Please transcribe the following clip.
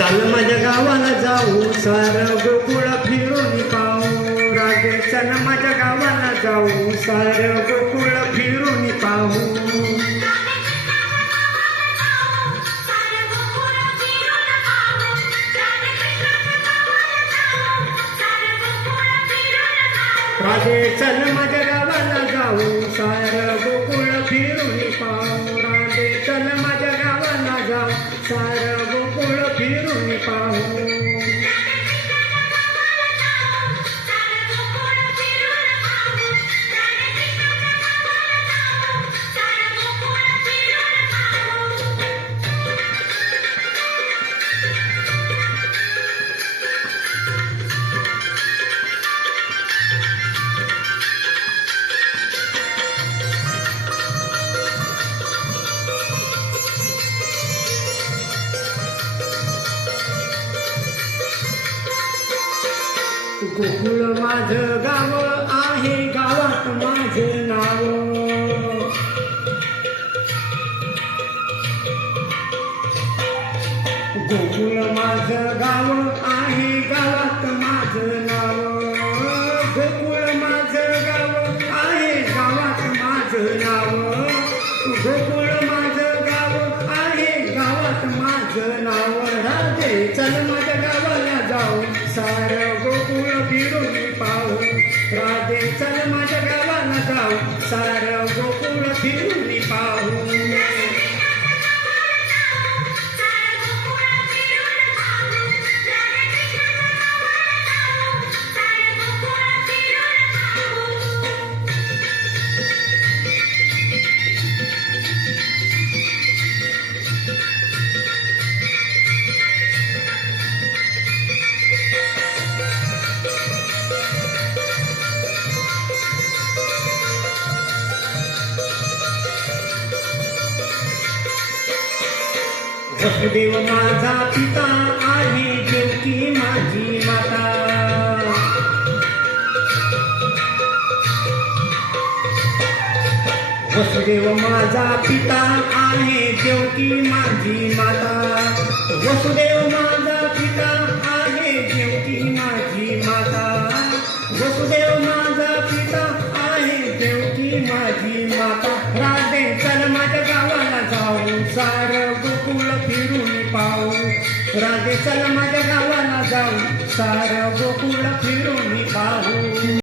चल माझ्या गावाला जाऊ सारं गोकुळ फिरून पाहू राजे चल माझ्या गावाला जाऊ सारं गोकुळ फिरून पाहू राजे चल माझ्या गावाला जाऊ सारं गोकुळ फिरून पाहू राजे चल माझ्या गावाला जाऊ सारं गोकुळ फिरून पाहू गोकुळ माझं गाव आहे गावात माझं नाव गोकुळ माझं गाव आहे गावात माझं नाव गोकुळ माझं गाव आहे गावात माझं नाव गोकुळ माझं गाव आहे गावात माझं नाव राजे चल माझ्या गावाला जाऊ सारं गोकुळ फिरून पाहू राजे चल माझ्या गावाला जाऊ सारं गोकुळ फिरून पाहू वसुदेव माझा पिता आहे देवकी माझी माता वसुदेव माझा पिता आहे देवकी माझी माता वसुदेव माझा पिता आहे देवकी माझी माता वसुदेव माझा पिता आहे देवकी माझी माता राजे चल माझ्या गावाला जाऊ सारं गोकुळ फिरून पाहू राजे चल माझ्या गावाला जाऊ सारं गोकुळ फिरून